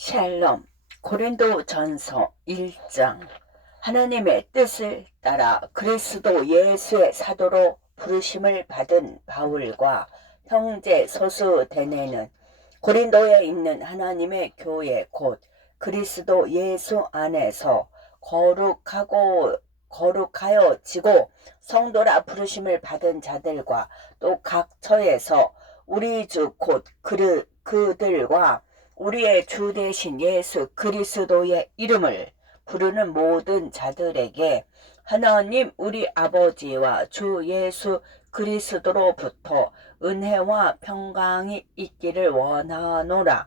샬롬. 고린도전서 1장. 하나님의 뜻을 따라 그리스도 예수의 사도로 부르심을 받은 바울과 형제 소수대네는 고린도에 있는 하나님의 교회 곧 그리스도 예수 안에서 거룩하여지고 성도라 부르심을 받은 자들과 또 각 처에서 우리 주 곧 그들과 우리의 주 되신 예수 그리스도의 이름을 부르는 모든 자들에게 하나님 우리 아버지와 주 예수 그리스도로부터 은혜와 평강이 있기를 원하노라.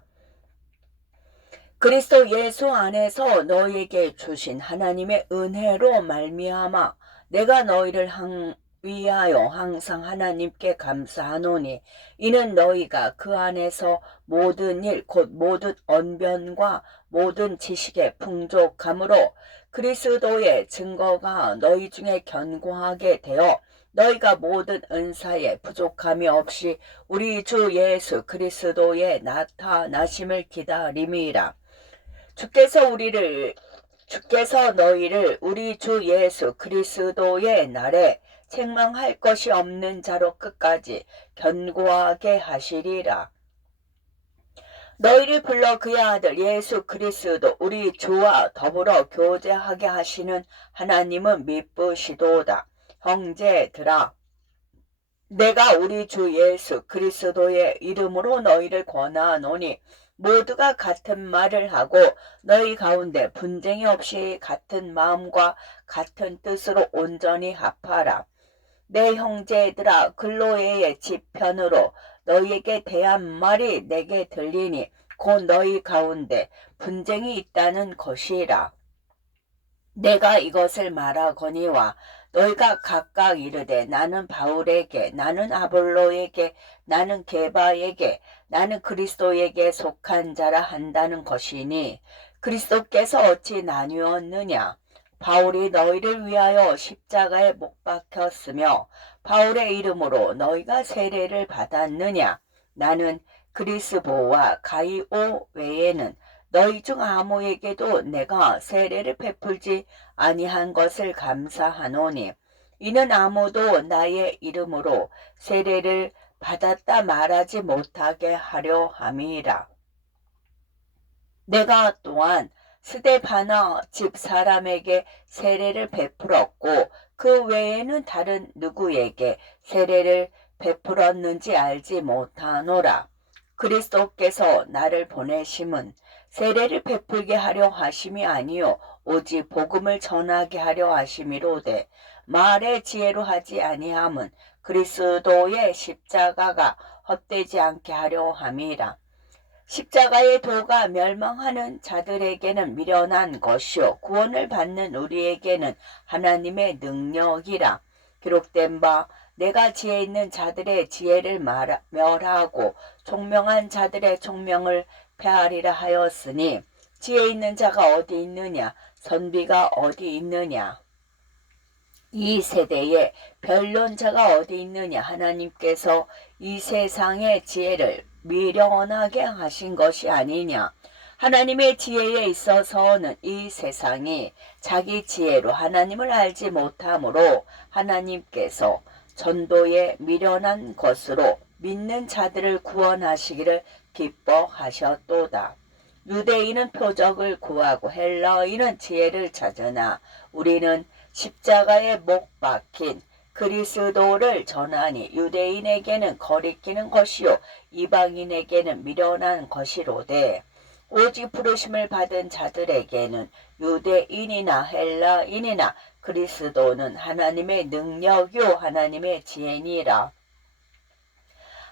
그리스도 예수 안에서 너희에게 주신 하나님의 은혜로 말미암아 내가 너희를 위하여 항상 하나님께 감사하노니 이는 너희가 그 안에서 모든 일 곧 모든 언변과 모든 지식에 풍족함으로 그리스도의 증거가 너희 중에 견고하게 되어 너희가 모든 은사에 부족함이 없이 우리 주 예수 그리스도의 나타나심을 기다림이라. 주께서 너희를 우리 주 예수 그리스도의 날에 책망할 것이 없는 자로 끝까지 견고하게 하시리라. 너희를 불러 그의 아들 예수 그리스도 우리 주와 더불어 교제하게 하시는 하나님은 미쁘시도다. 형제들아, 내가 우리 주 예수 그리스도의 이름으로 너희를 권하노니 모두가 같은 말을 하고 너희 가운데 분쟁이 없이 같은 마음과 같은 뜻으로 온전히 합하라. 내 형제들아, 글로에의 지편으로 너희에게 대한 말이 내게 들리니 곧 너희 가운데 분쟁이 있다는 것이라. 내가 이것을 말하거니와 너희가 각각 이르되 나는 바울에게, 나는 아볼로에게, 나는 게바에게, 나는 그리스도에게 속한 자라 한다는 것이니 그리스도께서 어찌 나뉘었느냐? 바울이 너희를 위하여 십자가에 못 박혔으며 바울의 이름으로 너희가 세례를 받았느냐? 나는 그리스보와 가이오 외에는 너희 중 아무에게도 내가 세례를 베풀지 아니한 것을 감사하노니 이는 아무도 나의 이름으로 세례를 받았다 말하지 못하게 하려 함이라. 내가 또한 스데바나 집 사람에게 세례를 베풀었고 그 외에는 다른 누구에게 세례를 베풀었는지 알지 못하노라. 그리스도께서 나를 보내심은 세례를 베풀게 하려 하심이 아니요 오직 복음을 전하게 하려 하심이로되 말의 지혜로 하지 아니함은 그리스도의 십자가가 헛되지 않게 하려 함이라. 십자가의 도가 멸망하는 자들에게는 미련한 것이요 구원을 받는 우리에게는 하나님의 능력이라. 기록된 바 내가 지혜 있는 자들의 지혜를 멸하고 총명한 자들의 총명을 폐하리라 하였으니 지혜 있는 자가 어디 있느냐? 선비가 어디 있느냐? 이 세대에 변론자가 어디 있느냐? 하나님께서 이 세상의 지혜를 미련하게 하신 것이 아니냐? 하나님의 지혜에 있어서는 이 세상이 자기 지혜로 하나님을 알지 못하므로 하나님께서 전도에 미련한 것으로 믿는 자들을 구원하시기를 기뻐하셨도다. 유대인은 표적을 구하고 헬라인은 지혜를 찾으나 우리는 십자가에 못 박힌 그리스도를 전하니 유대인에게는 거리끼는 것이요 이방인에게는 미련한 것이로되 오직 부르심을 받은 자들에게는 유대인이나 헬라인이나 그리스도는 하나님의 능력이요 하나님의 지혜니라.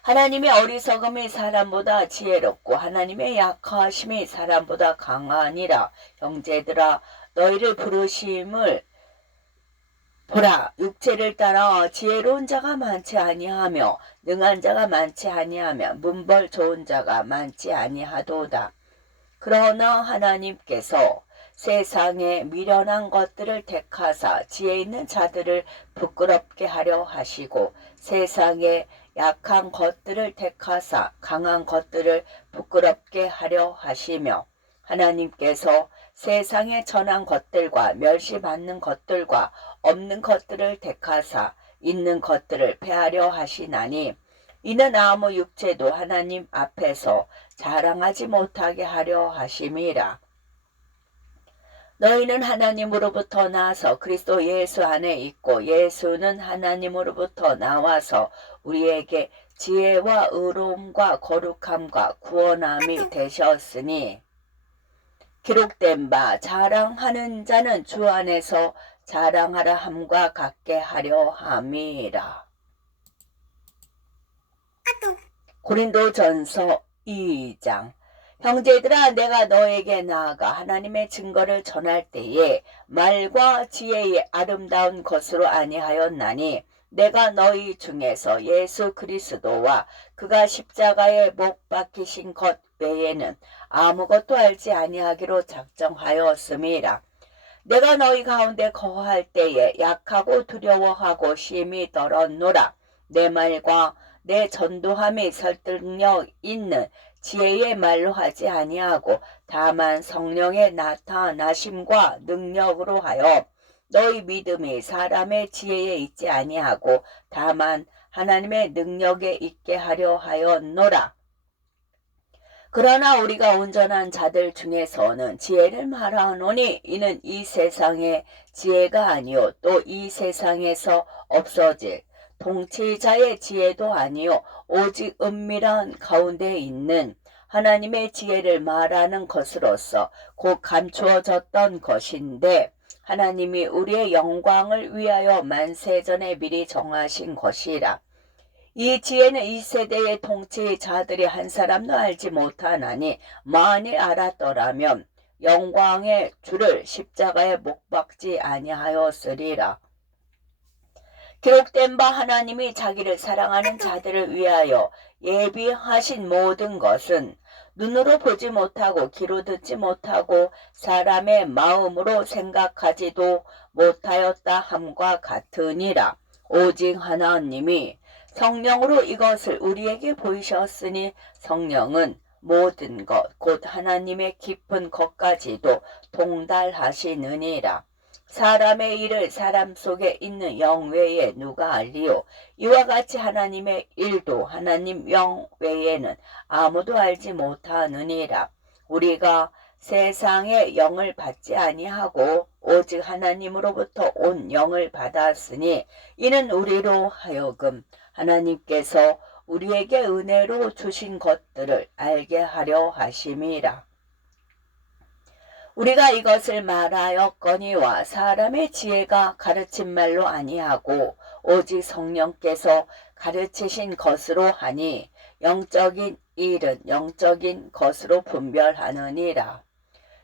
하나님의 어리석음이 사람보다 지혜롭고 하나님의 약하심이 사람보다 강하니라. 형제들아, 너희를 부르심을 보라, 육체를 따라 지혜로운 자가 많지 아니하며 능한 자가 많지 아니하며 문벌 좋은 자가 많지 아니하도다. 그러나 하나님께서 세상에 미련한 것들을 택하사 지혜 있는 자들을 부끄럽게 하려 하시고 세상에 약한 것들을 택하사 강한 것들을 부끄럽게 하려 하시며 하나님께서 세상에 전한 것들과 멸시받는 것들과 없는 것들을 택하사 있는 것들을 폐하려 하시나니 이는 아무 육체도 하나님 앞에서 자랑하지 못하게 하려 하심이라. 너희는 하나님으로부터 나서 그리스도 예수 안에 있고 예수는 하나님으로부터 나와서 우리에게 지혜와 의로움과 거룩함과 구원함이 되셨으니 기록된 바 자랑하는 자는 주 안에서 자랑하라 함과 같게 하려 함이라. 고린도전서 2장. 형제들아, 내가 너에게 나아가 하나님의 증거를 전할 때에 말과 지혜의 아름다운 것으로 아니하였나니 내가 너희 중에서 예수 그리스도와 그가 십자가에 못 박히신 것 외에는 아무것도 알지 아니하기로 작정하였음이라. 내가 너희 가운데 거할 때에 약하고 두려워하고 심히 떨었노라. 내 말과 내 전도함이 설득력 있는 지혜의 말로 하지 아니하고 다만 성령의 나타나심과 능력으로 하여 너희 믿음이 사람의 지혜에 있지 아니하고 다만 하나님의 능력에 있게 하려 하였노라. 그러나 우리가 온전한 자들 중에서는 지혜를 말하노니 이는 이 세상의 지혜가 아니요 또 이 세상에서 없어질 통치자의 지혜도 아니요 오직 은밀한 가운데 있는 하나님의 지혜를 말하는 것으로서 곧 감추어졌던 것인데 하나님이 우리의 영광을 위하여 만세전에 미리 정하신 것이라. 이 지혜는 이 세대의 통치자들이 한 사람도 알지 못하나니 만일 알았더라면 영광의 주를 십자가에 못 박지 아니하였으리라. 기록된 바 하나님이 자기를 사랑하는 자들을 위하여 예비하신 모든 것은 눈으로 보지 못하고 귀로 듣지 못하고 사람의 마음으로 생각하지도 못하였다 함과 같으니라. 오직 하나님이 성령으로 이것을 우리에게 보이셨으니 성령은 모든 것 곧 하나님의 깊은 것까지도 통달하시느니라. 사람의 일을 사람 속에 있는 영 외에 누가 알리요? 이와 같이 하나님의 일도 하나님 영 외에는 아무도 알지 못하느니라. 우리가 세상의 영을 받지 아니하고 오직 하나님으로부터 온 영을 받았으니 이는 우리로 하여금 하나님께서 우리에게 은혜로 주신 것들을 알게 하려 하심이라. 우리가 이것을 말하였거니와 사람의 지혜가 가르친 말로 아니하고 오직 성령께서 가르치신 것으로 하니 영적인 일은 영적인 것으로 분별하느니라.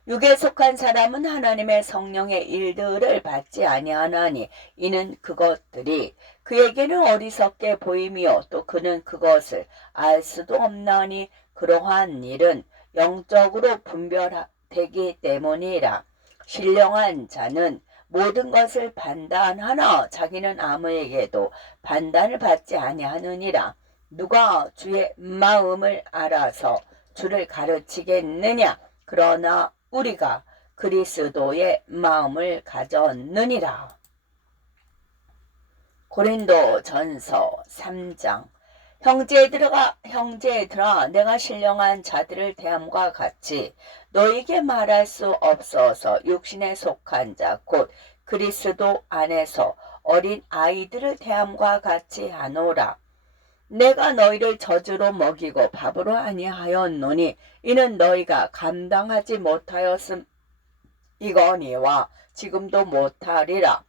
육에 속한 사람은 하나님의 성령의 일들을 받지 아니하나니 이는 그것들이 그에게는 어리석게 보이며 또 그는 그것을 알 수도 없나니 그러한 일은 영적으로 분별되기 때문이라. 신령한 자는 모든 것을 판단하나 자기는 아무에게도 판단을 받지 아니하느니라. 누가 주의 마음을 알아서 주를 가르치겠느냐? 그러나 우리가 그리스도의 마음을 가졌느니라. 고린도전서 3장. 형제들아 내가 신령한 자들을 대함과 같이 너에게 말할 수 없어서 육신에 속한 자 곧 그리스도 안에서 어린 아이들을 대함과 같이 하노라. 내가 너희를 젖으로 먹이고 밥으로 아니하였노니 이는 너희가 감당하지 못하였음이거니와 지금도 못하리라.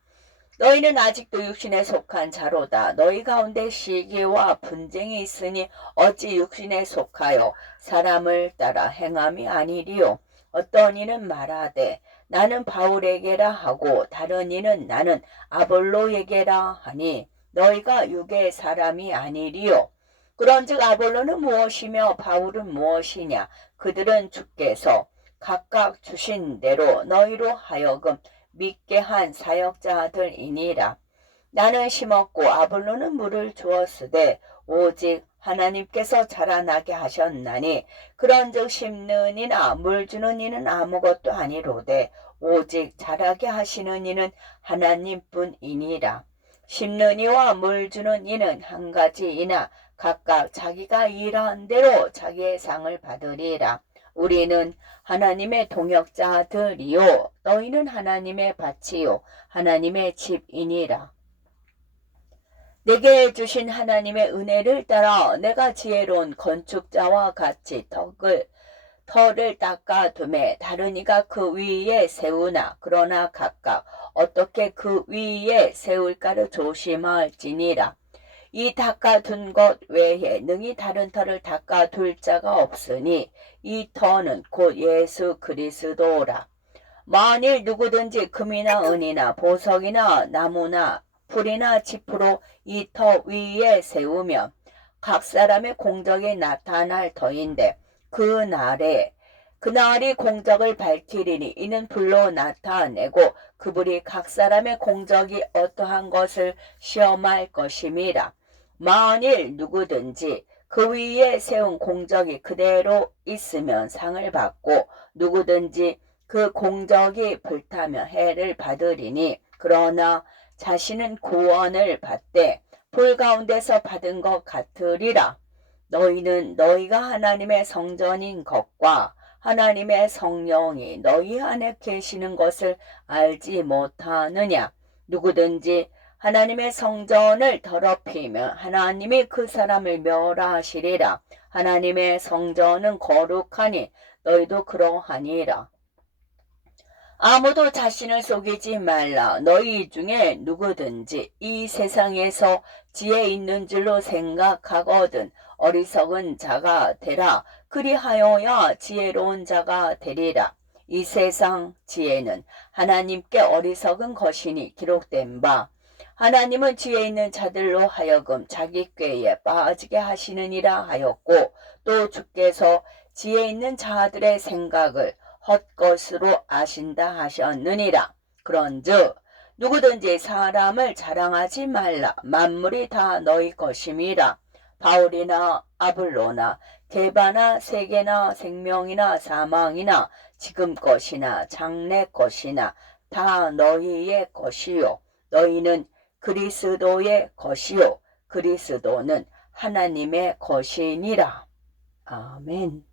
너희는 아직도 육신에 속한 자로다. 너희 가운데 시기와 분쟁이 있으니 어찌 육신에 속하여 사람을 따라 행함이 아니리요. 어떤 이는 말하되 나는 바울에게라 하고 다른 이는 나는 아볼로에게라 하니 너희가 육의 사람이 아니리요. 그런즉 아볼로는 무엇이며 바울은 무엇이냐? 그들은 주께서 각각 주신 대로 너희로 하여금 믿게 한 사역자들이니라. 나는 심었고 아볼로는 물을 주었으되 오직 하나님께서 자라나게 하셨나니 그런즉 심는 이나 물 주는 이는 아무것도 아니로되 오직 자라게 하시는 이는 하나님뿐이니라. 심는 이와 물 주는 이는 한 가지이나 각각 자기가 일한 대로 자기의 상을 받으리라. 우리는 하나님의 동역자들이요 너희는 하나님의 밭이요 하나님의 집이니라. 내게 주신 하나님의 은혜를 따라 내가 지혜로운 건축자와 같이 터를 닦아두매 다른 이가 그 위에 세우나 그러나 각각 어떻게 그 위에 세울까를 조심할지니라. 이 닦아둔 것 외에 능히 다른 터를 닦아둘 자가 없으니 이 터는 곧 예수 그리스도라. 만일 누구든지 금이나 은이나 보석이나 나무나 풀이나 짚으로 이 터 위에 세우면 각 사람의 공적이 나타날 터인데 그날이 공적을 밝히리니 이는 불로 나타내고 그 불이 각 사람의 공적이 어떠한 것을 시험할 것임이라. 만일 누구든지 그 위에 세운 공적이 그대로 있으면 상을 받고 누구든지 그 공적이 불타면 해를 받으리니 그러나 자신은 구원을 받되 불 가운데서 받은 것 같으리라. 너희는 너희가 하나님의 성전인 것과 하나님의 성령이 너희 안에 계시는 것을 알지 못하느냐. 누구든지 하나님의 성전을 더럽히면 하나님이 그 사람을 멸하시리라. 하나님의 성전은 거룩하니 너희도 그러하니라. 아무도 자신을 속이지 말라. 너희 중에 누구든지 이 세상에서 지혜 있는 줄로 생각하거든 어리석은 자가 되라. 그리하여야 지혜로운 자가 되리라. 이 세상 지혜는 하나님께 어리석은 것이니 기록된 바 하나님은 지혜 있는 자들로 하여금 자기 꾀에 빠지게 하시느니라 하였고 또 주께서 지혜 있는 자들의 생각을 헛것으로 아신다 하셨느니라. 그런즉 누구든지 사람을 자랑하지 말라. 만물이 다 너희 것임이라. 바울이나 아블로나 게바나 세계나 생명이나 사망이나 지금 것이나 장래 것이나 다 너희의 것이요 너희는 그리스도의 것이요 그리스도는 하나님의 것이니라. 아멘.